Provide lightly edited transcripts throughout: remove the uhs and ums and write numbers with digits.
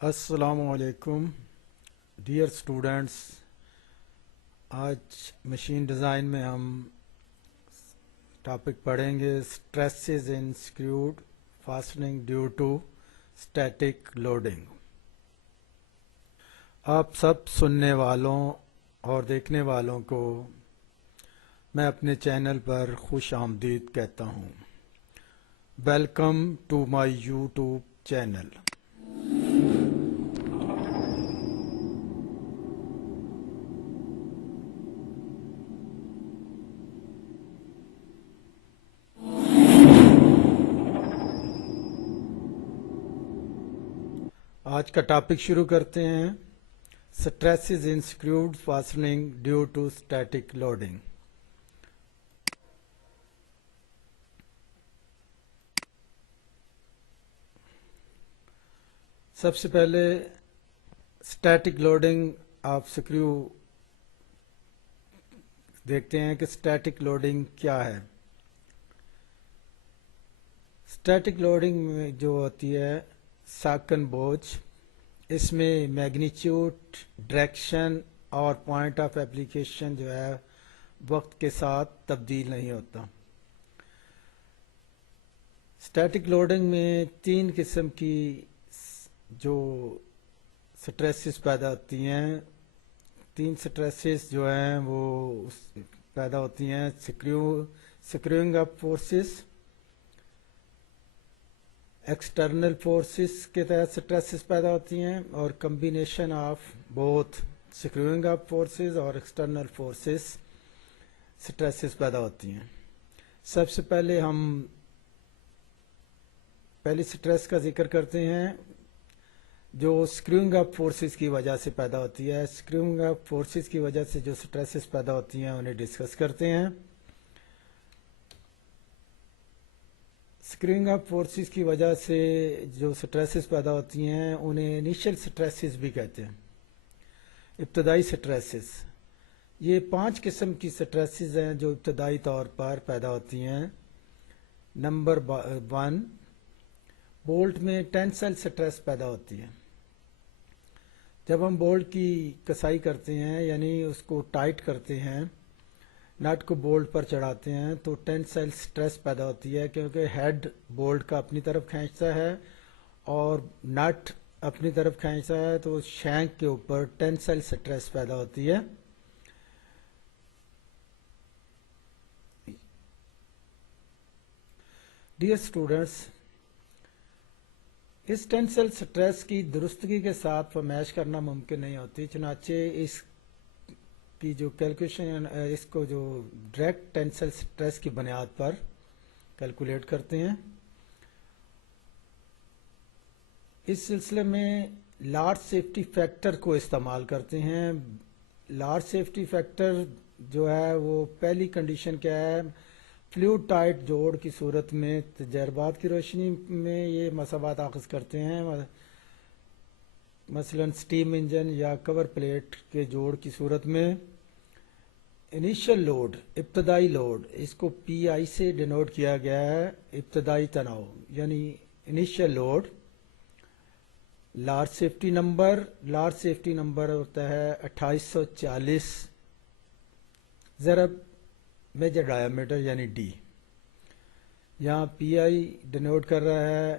السلام علیکم dear students. آج مشین ڈیزائن میں ہم ٹاپک پڑھیں گے stresses in screwed fastening due to static loading. آپ سب سننے والوں اور دیکھنے والوں کو میں اپنے چینل پر خوش آمدید کہتا ہوں. Welcome to my YouTube channel. آج کا ٹاپک شروع کرتے ہیں. Stresses in screwed fastening due to static loading. سب سے پہلے اسٹیٹک لوڈنگ آف سکریو دیکھتے ہیں کہ اسٹیٹک لوڈنگ کیا ہے. اسٹیٹک لوڈنگ میں جو ہوتی ہے ساکن بوجھ، اس میں میگنیچیوڈ، ڈائریکشن اور پوائنٹ آف اپلیکیشن جو ہے وقت کے ساتھ تبدیل نہیں ہوتا. اسٹیٹک لوڈنگ میں تین قسم کی جو سٹریسز پیدا ہوتی ہیں، تین سٹریسز جو ہیں وہ پیدا ہوتی ہیں. Screwing up forces, external forces کے تحت سٹریسز پیدا ہوتی ہیں، اور combination of both screwing up forces اور ایکسٹرنل فورسز سٹریسز پیدا ہوتی ہیں. سب سے پہلے ہم پہلی سٹریس کا ذکر کرتے ہیں جو سکریوئنگ اپ فورسز کی وجہ سے پیدا ہوتی ہے. سکریوئنگ اپ فورسز کی وجہ سے جو سٹریسز پیدا ہوتی ہیں انہیں ڈسکس کرتے ہیں. سکریوئنگ اپ فورسز کی وجہ سے جو سٹریسز پیدا ہوتی ہیں انہیں انیشل سٹریسز بھی کہتے ہیں، ابتدائی سٹریسز. یہ 5 قسم کی سٹریسز ہیں جو ابتدائی طور پر پیدا ہوتی ہیں. نمبر 1، بولٹ میں ٹینسائل سٹریس پیدا ہوتی ہے. جب ہم بولٹ کی کسائی کرتے ہیں یعنی اس کو ٹائٹ کرتے ہیں، نٹ کو بولٹ پر چڑھاتے ہیں تو ٹینسائل سٹریس پیدا ہوتی ہے، کیونکہ ہیڈ بولٹ کا اپنی طرف کھینچتا ہے اور نٹ اپنی طرف کھینچتا ہے، تو شینک کے اوپر ٹینسائل سٹریس پیدا ہوتی ہے. ڈیئر اسٹوڈنٹس، اس ٹینسائل سٹریس کی درستگی کے ساتھ فرمائش کرنا ممکن نہیں ہوتی، چنانچہ اس کی جو کیلکولیشن اس کو جو ڈائریکٹ ٹینسائل سٹریس کی بنیاد پر کیلکولیٹ کرتے ہیں. اس سلسلے میں لارج سیفٹی فیکٹر کو استعمال کرتے ہیں. لارج سیفٹی فیکٹر جو ہے وہ پہلی کنڈیشن کیا ہے، فلوئڈ ٹائٹ جوڑ کی صورت میں تجربات کی روشنی میں یہ مساوات اخذ کرتے ہیں. مثلا سٹیم انجن یا کور پلیٹ کے جوڑ کی صورت میں انیشل لوڈ، ابتدائی لوڈ، اس کو پی آئی سے ڈینوٹ کیا گیا ہے، ابتدائی تناؤ یعنی initial load. Large safety number ہوتا ہے 2840 ضرب میجر ڈایا میٹر یعنی ڈی. یہاں پی آئی ڈینوٹ کر رہا ہے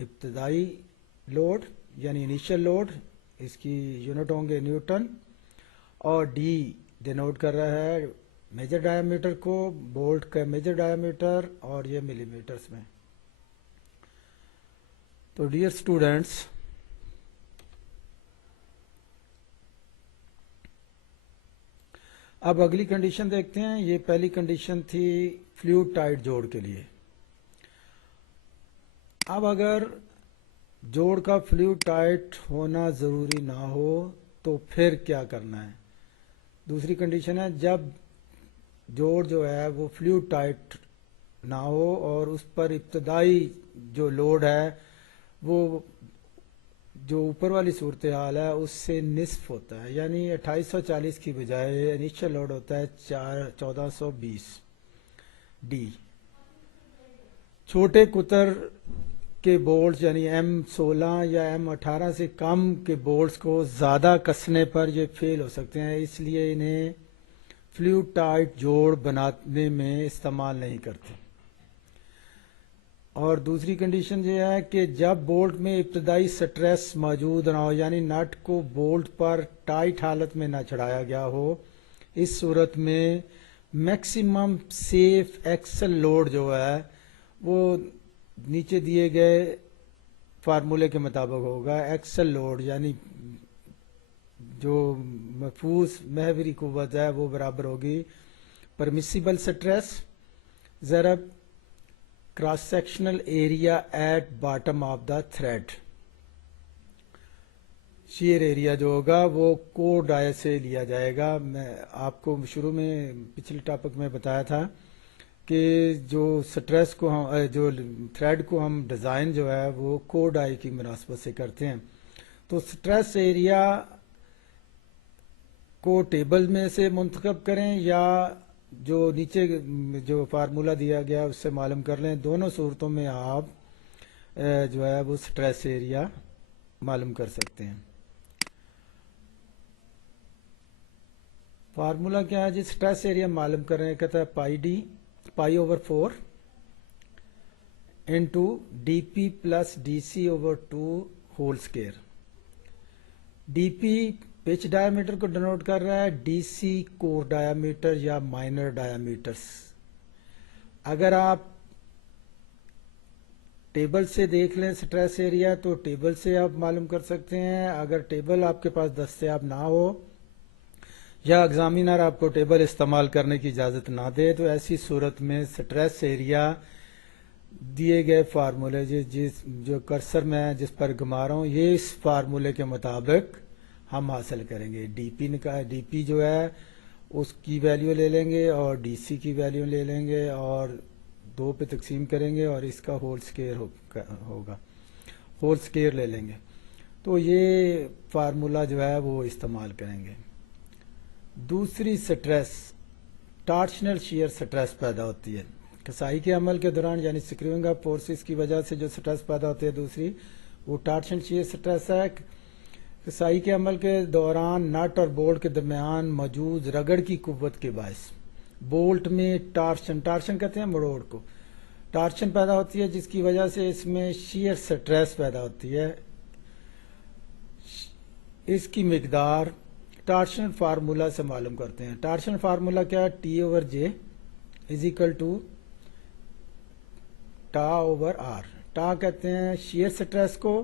ابتدائی لوڈ یعنی انیشل لوڈ، اس کی یونٹ ہوں گے نیوٹن، اور ڈی ڈینوٹ کر رہا ہے میجر ڈایا میٹر کو، بولٹ کا میجر ڈایا میٹر، اور یہ ملی میٹرز میں. تو ڈیئر اسٹوڈنٹس، اب اگلی کنڈیشن دیکھتے ہیں. یہ پہلی کنڈیشن تھی فلوئڈ ٹائٹ جوڑ کے لیے. اب اگر جوڑ کا فلوئڈ ٹائٹ ہونا ضروری نہ ہو تو پھر کیا کرنا ہے. دوسری کنڈیشن ہے جب جوڑ جو ہے وہ فلوئڈ ٹائٹ نہ ہو اور اس پر ابتدائی جو لوڈ ہے وہ جو اوپر والی صورتحال ہے اس سے نصف ہوتا ہے، یعنی 2840 کی بجائے انیشل لوڈ ہوتا ہے 1420 ڈی. چھوٹے قطر کے بولٹس یعنی M16 یا M18 سے کم کے بولٹس کو زیادہ کسنے پر یہ فیل ہو سکتے ہیں، اس لیے انہیں فلوئڈ ٹائٹ جوڑ بنانے میں استعمال نہیں کرتے۔ اور دوسری کنڈیشن یہ ہے کہ جب بولٹ میں ابتدائی سٹریس موجود نہ ہو، یعنی نٹ کو بولٹ پر ٹائٹ حالت میں نہ چڑھایا گیا ہو، اس صورت میں میکسیمم سیف ایکسل لوڈ جو ہے وہ نیچے دیے گئے فارمولے کے مطابق ہوگا۔ ایکسل لوڈ یعنی جو محفوظ محوری قوت ہے وہ برابر ہوگی پرمیسیبل سٹریس ضرب cross sectional area at bottom of the thread. Shear area جو ہوگا وہ کوڈ ڈایا سے لیا جائے گا۔ میں آپ کو شروع میں پچھلے ٹاپک میں بتایا تھا کہ جو سٹریس کو جو تھریڈ کو ہم ڈیزائن جو ہے وہ کوڈ ڈائی کی مناسبت سے کرتے ہیں۔ تو سٹریس ایریا کو ٹیبل میں سے منتخب کریں یا جو نیچے جو فارمولا دیا گیا اس سے معلوم کر لیں، دونوں صورتوں میں آپ جو ہے وہ سٹریس ایریا معلوم کر سکتے ہیں۔ فارمولا کیا ہے جی؟ سٹریس ایریا معلوم کرنے کہتا ہے pi over 4 into D P plus D C over 2 whole square. D P pitch diameter کو ڈینوٹ کر رہا ہے، D C core diameter یا مائنر ڈایا میٹرس۔ اگر آپ ٹیبل سے دیکھ لیں سٹریس ایریا تو ٹیبل سے آپ معلوم کر سکتے ہیں۔ اگر ٹیبل آپ کے پاس دستیاب نہ ہو یا ایگزامینر آپ کو ٹیبل استعمال کرنے کی اجازت نہ دے تو ایسی صورت میں سٹریس ایریا دیے گئے فارمولے جو کرسر میں جس پر گھما رہا ہوں یہ اس فارمولے کے مطابق ہم حاصل کریں گے۔ ڈی پی جو ہے اس کی ویلیو لے لیں گے اور ڈی سی کی ویلیو لے لیں گے اور 2 پہ تقسیم کریں گے اور اس کا ہول اسکوائر ہوگا، ہول اسکوائر لے لیں گے۔ تو یہ فارمولا جو ہے وہ استعمال کریں گے۔ دوسری سٹریس ٹارشنل شیئر سٹریس پیدا ہوتی ہے کسائی کے عمل کے دوران، یعنی سکریونگ اپ فورسز کی وجہ سے جو سٹریس پیدا ہوتی ہے دوسری وہ ٹارشنل شیئر سٹریس ہے۔ کسائی کے عمل کے دوران نٹ اور بولٹ کے درمیان موجود رگڑ کی قوت کے باعث بولٹ میں ٹارشن کہتے ہیں مڑوڑ کو، ٹارشن پیدا ہوتی ہے جس کی وجہ سے اس میں شیئر سٹریس پیدا ہوتی ہے۔ اس کی مقدار ٹارشن فارمولا سے معلوم کرتے ہیں۔ ٹارشن فارمولا کیا ہے؟ T over J is equal to tau over R. Tau کہتے ہیں شیئر سٹریس کو،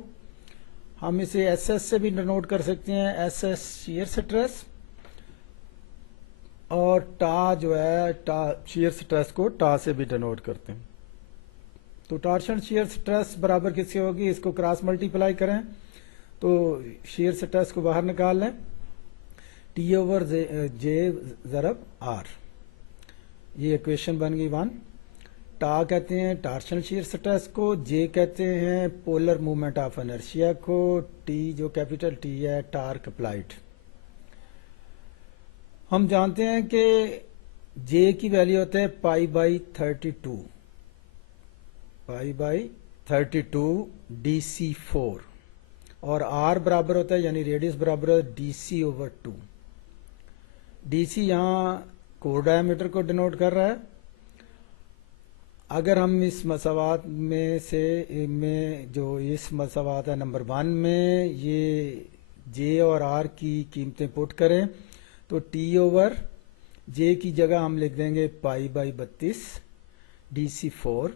ہم اسے ایس ایس سے بھی ڈینوٹ کر سکتے ہیں، ایس ایس شیئر سٹریس، اور ٹا جو ہے شیئر سٹریس کو ٹا سے بھی ڈینوٹ کرتے ہیں۔ تو ٹارشن شیئر سٹریس برابر کس سے ہوگی؟ اس کو کراس ملٹیپلائی کریں تو شیئر سٹریس کو باہر نکال لیں، ٹی اوور جے ضرب آر، یہ ایکویشن بن گئی 1۔ ٹا کہتے ہیں ٹارشن شیئر سٹریس کو، جے کہتے ہیں پولر مومنٹ آف انرشیا کو، ٹی جو کیپیٹل ٹی ہے ٹارک اپلائیڈ۔ ہم جانتے ہیں کہ جے کی ویلیو ہوتا ہے π/32، π/32 ڈی سی 4، اور آر برابر ہوتا ہے یعنی ریڈیس برابر ہے D C over 2۔ D C یہاں کور ڈایا میٹر کو ڈینوٹ کر رہا ہے۔ اگر ہم اس مساوات میں جو اس مساوات ہے نمبر 1 میں یہ جے اور آر کی قیمتیں پٹ کریں تو ٹی اوور جے کی جگہ ہم لکھ دیں گے π/32 ڈی سی 4،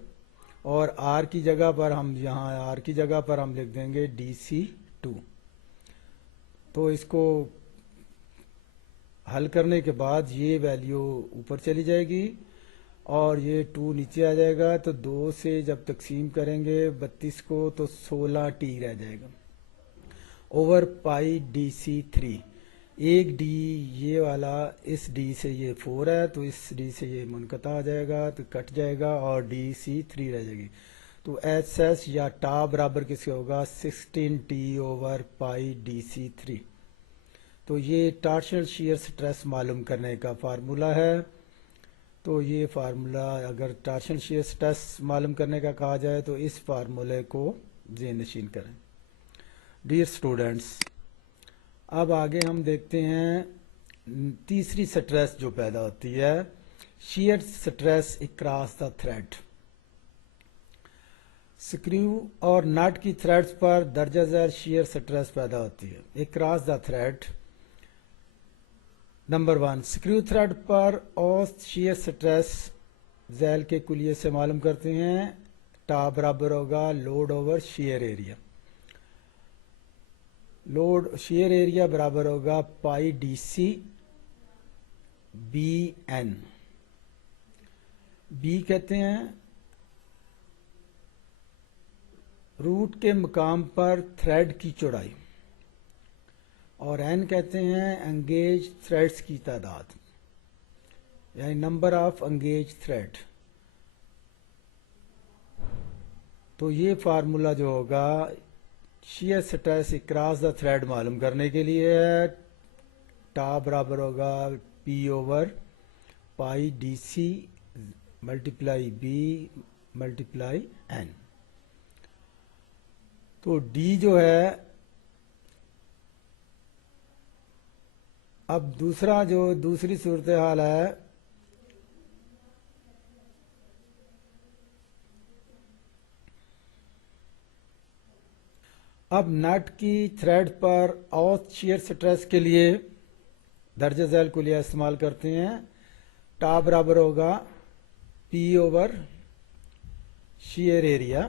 اور آر کی جگہ پر ہم لکھ دیں گے ڈی سی 2۔ تو اس کو حل کرنے کے بعد یہ ویلیو اوپر چلی جائے گی اور یہ 2 نیچے آ جائے گا، تو 2 سے جب تقسیم کریں گے 32 کو تو 16 ٹی رہ جائے گا اوور پائی ڈی سی 3۔ ایک ڈی یہ والا اس ڈی سے یہ 4 ہے تو اس ڈی سے یہ منقطع آ جائے گا تو کٹ جائے گا اور ڈی سی 3 رہ جائے گی۔ تو ایس ایس یا ٹا برابر کس سے ہوگا؟ 16 T over pi D C 3۔ تو یہ ٹارشنل شیئر سٹریس معلوم کرنے کا فارمولا ہے۔ تو یہ فارمولا اگر ٹارشن شیئر سٹریس معلوم کرنے کا کہا جائے تو اس فارمولے کو ذہن نشین کریں. ڈیئر اسٹوڈینٹس، اب آگے ہم دیکھتے ہیں تیسری سٹریس جو پیدا ہوتی ہے، share stress across the thread. Screw اور نٹ کی تھریڈز پر درجہ ذیل شیئر سٹریس پیدا ہوتی ہے. Across the thread. Number 1، screw thread پر اوسط شیئر سٹریس ذیل کے کلیے سے معلوم کرتے ہیں. ٹا برابر ہوگا load over shear area. Load shear area برابر ہوگا pi D C B N. B کہتے ہیں روٹ کے مقام پر تھریڈ کی چوڑائی، اور این کہتے ہیں انگیج تھریڈز کی تعداد، یعنی نمبر آف انگیج تھریڈ. تو یہ فارمولا جو ہوگا shear stress across the thread معلوم کرنے کے لیے ہے. ٹا برابر ہوگا P over pi D C multiply B multiply N. تو ڈی جو ہے، اب دوسری صورتحال ہے، اب نٹ کی تھریڈ پر اوسط شیئر سٹریس کے لیے درجہ ذیل کلیہ استعمال کرتے ہیں. ٹا برابر ہوگا پی اوور شیئر ایریا.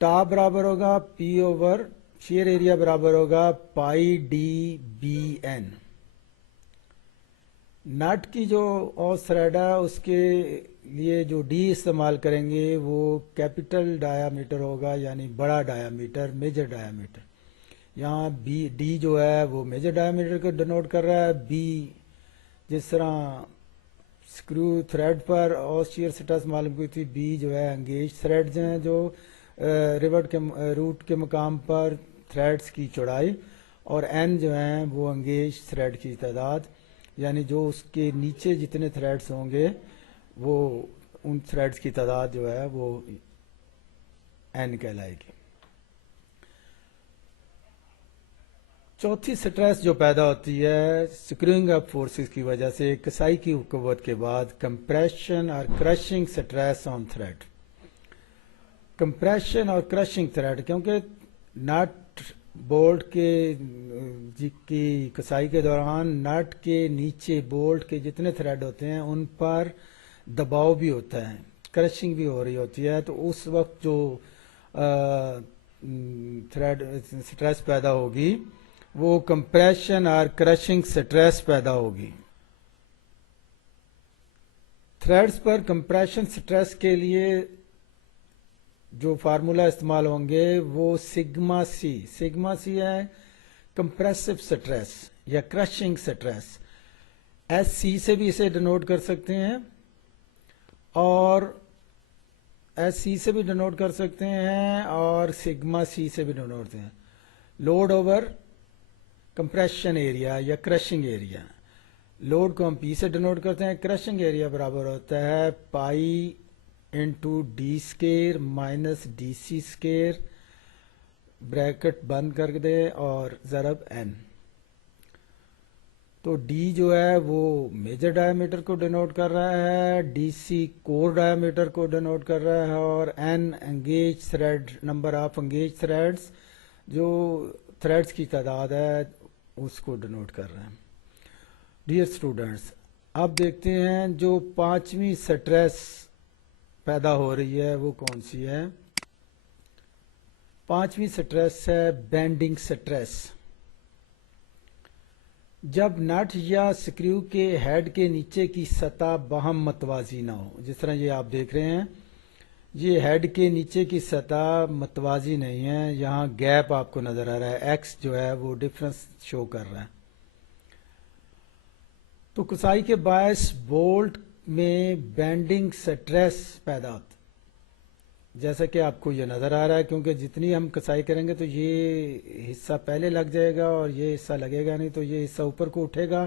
ٹا برابر ہوگا پی اوور شیئر ایریا برابر ہوگا پائی ڈی بی این. نٹ کی جو اوسط تھریڈ ہے اس کے لیے جو ڈی استعمال کریں گے وہ کیپٹل ڈایا میٹر ہوگا، یعنی بڑا dia metre, major dia metre. یہاں ڈی جو ہے وہ میجر ڈایا میٹر کو ڈینوٹ کر رہا ہے. بی جس طرح سکریو تھریڈ پر اوسط شیئر سٹریس معلوم کی تھی، بی جو ہے انگیج تھریڈز ہیں جو روٹ کے مقام پر تھریڈز کی چوڑائی، اور این جو ہیں وہ انگیج تھریڈ کی تعداد، یعنی جو اس کے نیچے جتنے تھریڈز ہوں گے وہ ان تھریڈز کی تعداد جو ہے وہ این کہلائے گی. چوتھی سٹریس جو پیدا ہوتی ہے سکریوئنگ اپ فورسز کی وجہ سے کسائی کی قوت کے بعد، کمپریشن اور کرشنگ سٹریس آن تھریڈ. کمپریشن اور کرشنگ تھریڈ، کیونکہ نٹ بولٹ کی کسائی کے دوران نٹ کے نیچے بولٹ کے جتنے تھریڈ ہوتے ہیں ان پر دباؤ بھی ہوتا ہے، کرشنگ بھی ہو رہی ہوتی ہے. تو اس وقت جو تھریڈ سٹریس پیدا ہوگی وہ کمپریشن اور کرشنگ سٹریس پیدا ہوگی. تھریڈز پر کمپریشن سٹریس کے لیے جو فارمولا استعمال ہوں گے وہ سگما سی ہے کمپریسو سٹریس یا کرشنگ سٹریس. ایس سی سے بھی اسے ڈینوٹ کر سکتے ہیں اور سگما سی سے بھی ڈینوٹ کرتے ہیں. لوڈ اوور کمپریشن ایریا یا کرشنگ ایریا. لوڈ کو ہم پی سے ڈینوٹ کرتے ہیں. کرشنگ ایریا برابر ہوتا ہے pi into D square minus D C square, bracket بند کر دے اور ضرب این. تو ڈی جو ہے وہ میجر ڈایا میٹر کو ڈینوٹ کر رہا ہے، D C core diameter کو ڈینوٹ کر رہا ہے، اور N engage thread, number of engage threads جو تھریڈز کی تعداد ہے اس کو ڈینوٹ کر رہے ہیں. ڈیئر اسٹوڈنٹس، اب دیکھتے ہیں جو پانچویں سٹریس پیدا ہو رہی ہے وہ کون سی ہے. پانچویں سٹریس ہے بینڈنگ سٹریس. جب نٹ یا سکریو کے ہیڈ کے نیچے کی سطح باہم متوازی نہ ہو، جس طرح یہ آپ دیکھ رہے ہیں، یہ ہیڈ کے نیچے کی سطح متوازی نہیں ہے، یہاں گیپ آپ کو نظر آ رہا ہے، ایکس جو ہے وہ ڈفرنس شو کر رہا ہے. تو کسائی کے باعث بولٹ میں بینڈنگ سٹریس پیدا ہوتا ہے، جیسا کہ آپ کو یہ نظر آ رہا ہے، کیونکہ جتنی ہم کسائی کریں گے تو یہ حصہ پہلے لگ جائے گا اور یہ حصہ لگے گا نہیں، تو یہ حصہ اوپر کو اٹھے گا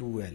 2l।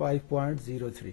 5.03।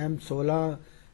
M16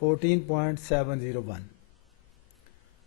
14.701।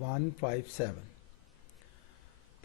157।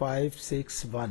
561,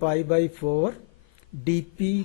π/4 dp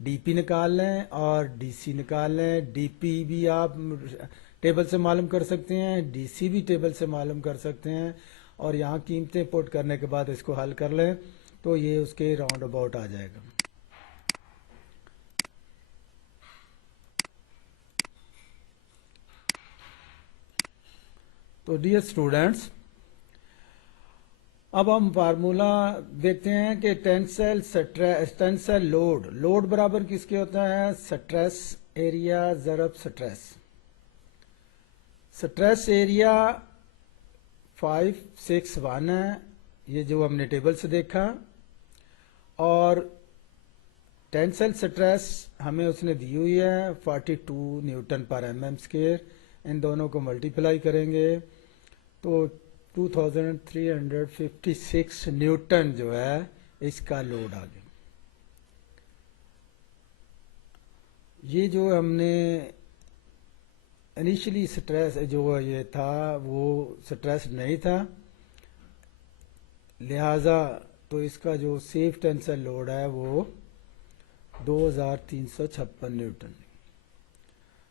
D P نکال لیں اور ڈی سی نکال لیں. ڈی پی بھی آپ ٹیبل سے معلوم کر سکتے ہیں, ڈی سی بھی ٹیبل سے معلوم کر سکتے ہیں, اور یہاں قیمتیں پٹ کرنے کے بعد اس کو حل کر لیں تو یہ اس کے راؤنڈ اباؤٹ آ جائے گا. تو ڈیئر اسٹوڈینٹس, اب ہم فارمولا دیکھتے ہیں کہ ٹینسل لوڈ برابر کس کے ہوتا ہے؟ سٹریس ایریا ضرب سٹریس. سٹریس ایریا 561 ہے, یہ جو ہم نے ٹیبل سے دیکھا, اور ٹینسل سٹریس ہمیں اس نے دی ہوئی ہے 42 نیوٹن پر ایم ایم اسکوئر. ان دونوں کو ملٹیپلائی کریں گے تو 2356 نیوٹن جو ہے اس کا لوڈ آ گیا. یہ جو ہم نے انیشلی سٹریس جو یہ تھا وہ سٹریس نہیں تھا, لہذا تو اس کا جو سیف ٹینسل لوڈ ہے وہ 2356 نیوٹن.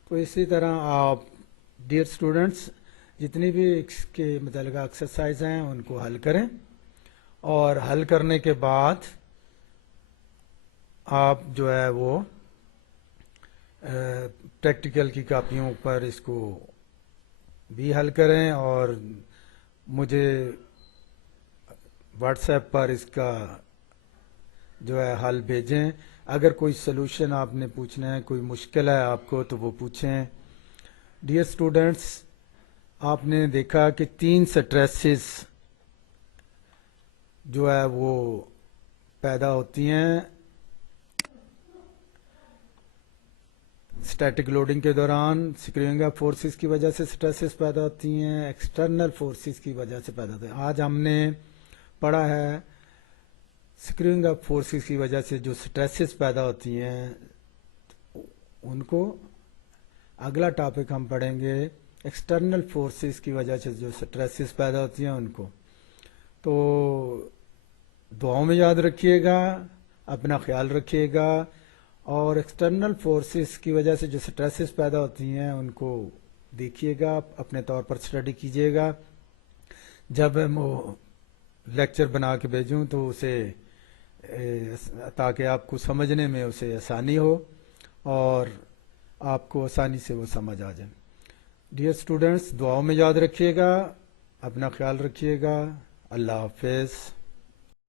تو اسی طرح آپ ڈیئر اسٹوڈنٹس جتنی بھی اس کے متعلقہ ایکسرسائز ہیں ان کو حل کریں, اور حل کرنے کے بعد آپ جو ہے وہ پریکٹیکل کی کاپیوں پر اس کو بھی حل کریں, اور مجھے واٹس ایپ پر اس کا جو ہے حل بھیجیں. اگر کوئی سلوشن آپ نے پوچھنا ہے, کوئی مشکل ہے آپ کو, تو وہ پوچھیں. ڈیئر اسٹوڈنٹس, آپ نے دیکھا کہ 3 سٹریسز جو ہے وہ پیدا ہوتی ہیں اسٹیٹک لوڈنگ کے دوران. سکریوئنگ اپ فورسز کی وجہ سے سٹریسز پیدا ہوتی ہیں, ایکسٹرنل فورسز کی وجہ سے پیدا ہوتے ہیں. آج ہم نے پڑھا ہے سکریوئنگ اپ فورسز کی وجہ سے جو سٹریسز پیدا ہوتی ہیں ان کو. اگلا ٹاپک ہم پڑھیں گے ایکسٹرنل فورسز کی وجہ سے جو سٹریسز پیدا ہوتی ہیں ان کو. تو دعاؤں میں یاد رکھیے گا, اپنا خیال رکھیے گا, اور ایکسٹرنل فورسز کی وجہ سے جو سٹریسز پیدا ہوتی ہیں ان کو دیکھیے گا, اپنے طور پر اسٹڈی کیجیے گا. جب وہ لیکچر بنا کے بھیجوں تو اسے تاکہ آپ کو سمجھنے میں اسے آسانی ہو اور آپ کو آسانی سے وہ سمجھ آ جائے. ڈیئر اسٹوڈنٹس, دعاؤں میں یاد رکھیے گا, اپنا خیال رکھیے گا. اللہ حافظ.